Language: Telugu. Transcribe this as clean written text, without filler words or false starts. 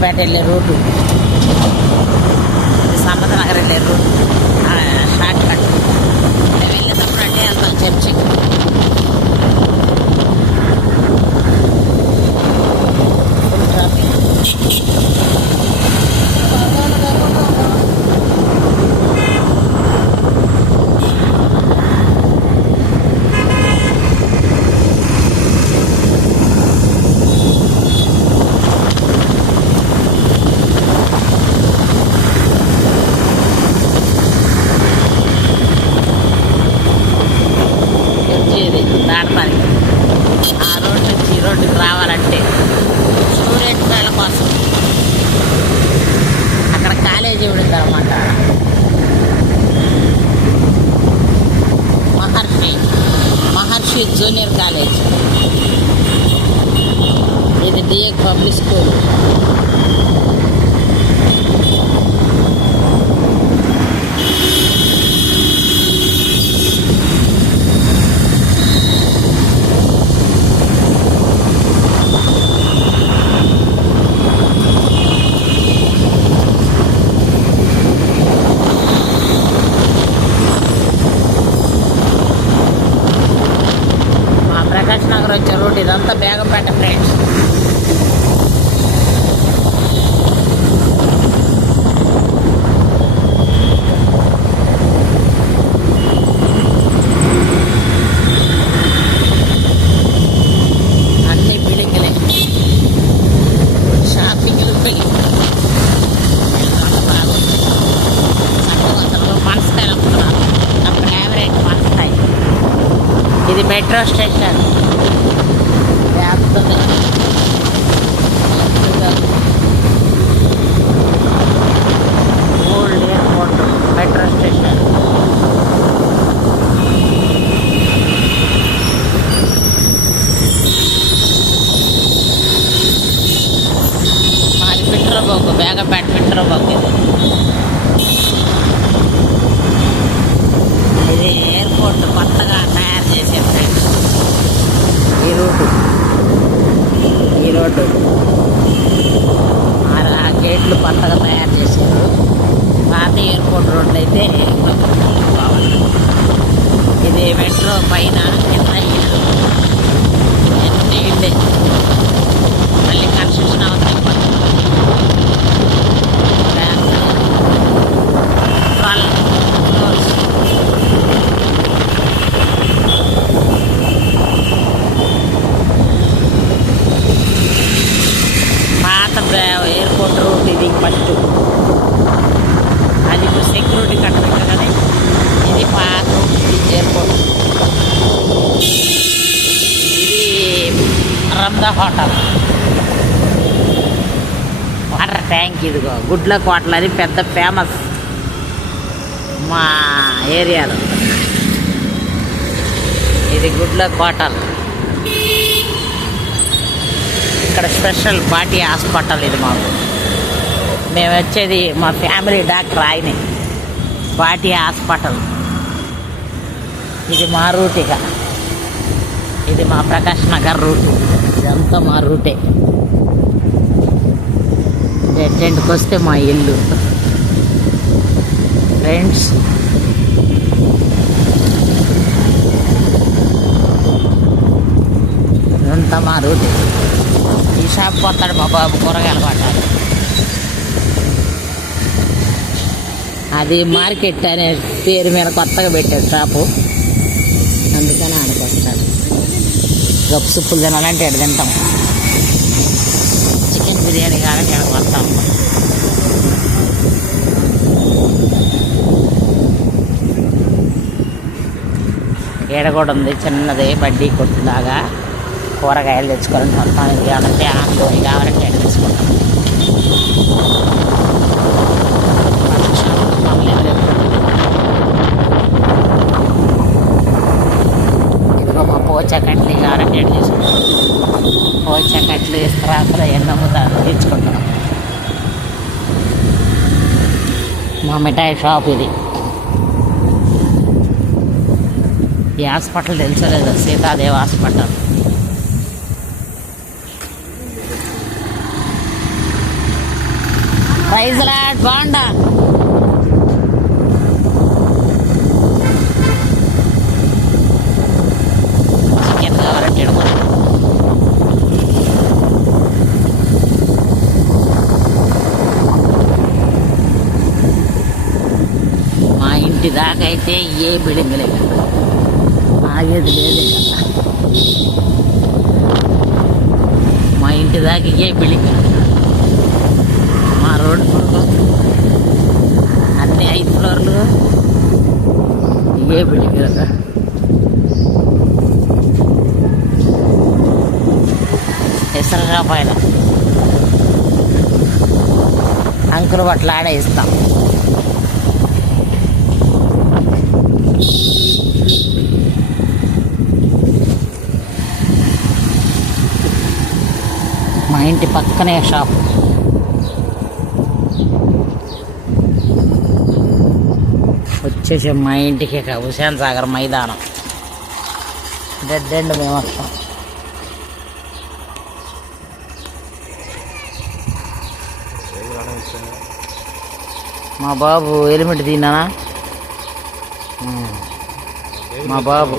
నాయుడుపేట వెళ్ళే రూటు, సంపద నగర్ వెళ్ళే రూటు, షార్ట్ కట్. మేము వెళ్ళేటప్పుడు అంటే వెళ్తాం చర్చికి. Full traffic. దాడతానికి ఆ రోడ్డు నుంచి ఈ రోడ్డుకి రావాలంటే స్టూడెంట్ వాళ్ళ కోసం అక్కడ కాలేజీ ఉండింది అనమాట. Maharshi junior college. ఇది DA public school. Prakash Nagar వచ్చే రోడ్ ఇదంతా బేగంపేట ఫ్రెండ్స్. అన్ని బిల్డింగ్లే, షాపింగ్లు బాగుంది. చక్కగా మనస్తాయి అనుకున్నాను, అప్పుడు యావరేజ్ మనస్తాయి. ఇది metro station. Old airport metro station. మాది పెట్రోబాకు, బేగంపేట పెట్రోబాకు. ఇది ఎయిర్పోర్ట్ కొత్తగా తయారు చేసే ఫ్రెండ్స్. ఈ రోడ్డు ఆ గేట్లు కొత్తగా తయారు చేశారు. పాత ఎయిర్పోర్ట్ రోడ్డు అయితే కావాలి. ఇది మెట్రో పైన కింద ఇల్లు, ఎన్ని ఇళ్ళే. మళ్ళీ కన్స్ట్రక్షన్ అవుతాయి. ఎయిర్పోర్ట్ రూట్ ఇది ఫస్ట్. అది ఇప్పుడు సెక్యూరిటీ కట్టదు కానీ ఇది పాత ఎయిర్పోర్ట్. ఇది రమ్దా హోటల్, వాటర్ ట్యాంక్. ఇదిగో గుడ్లక్ హోటల్ అని పెద్ద ఫేమస్ మా ఏరియాలో. ఇది గుడ్లక్ హోటల్. ఇక్కడ స్పెషల్ పార్టీ హాస్పిటల్. ఇది మాకు, మేము వచ్చేది మా ఫ్యామిలీ డాక్టర్ ఆయనే. Party hospital. ఇది మా రూట్. ఇది మా ప్రకాష్ నగర్ రూటు. ఇదంతా మా రూటే. డెడ్ ఎండ్కి వస్తే మా ఇల్లు ఫ్రెండ్స్. ఇదంతా మా రూటే. ఈ షాప్ పోతాడు మా బాబు కూరగాయలు పట్టాలి. అది మార్కెట్ అనే పేరు మీద కొత్తగా పెట్టాడు షాపు, అందుకని ఆడుకొస్తాడు. గప్పు సుప్పులు తినాలంటే ఎక్కడ తింటాం. చికెన్ బిర్యానీ కావాలంటే ఎక్కడికి వస్తాం. ఏడ కూడా ఉంది చిన్నది బడ్డీ కొట్టులాగా. కూరగాయలు తెచ్చుకోవాలంటే మొత్తం ఇది కావాలంటే ఆకుకూర కావాలంటే ఎక్కడ తెచ్చుకుంటాం. ఇదిగో మా పోచకట్లు కావాలంటే ఎక్కడ తీసుకుంటాం. పోచకట్లు ఇస్త్రాకులు ఎన్ని అమ్ముతారు తెచ్చుకుంటాం. మా మిఠాయి షాప్ ఇది. ఈ హాస్పిటల్ తెలుసలేదు, సీతాదేవి హాస్పిటల్. ప్రైజ్ లాడ్ బాగుండా. చికెన్ కావాలంటే మా ఇంటి దాకా అయితే ఏ బిల్డింగ్ లేదు, ఆగేది లేదు. మా ఇంటి దాకా ఏ బిల్డింగ్, మా రోడ్డు అన్ని 5 ఫ్లోర్లు ఏ బిల్డింగ్ కదా. పెసర రూపాయలు అంకులు బట్టలు ఆడే ఇస్తాం. మా ఇంటి పక్కనే షాప్. వచ్చేసి మా ఇంటికి హుసేన్ సాగర్ మైదానం డెడ్ ఎండ్. మేము వస్తాం. మా బాబు హెల్మెట్ తిన్నానా? మా బాబు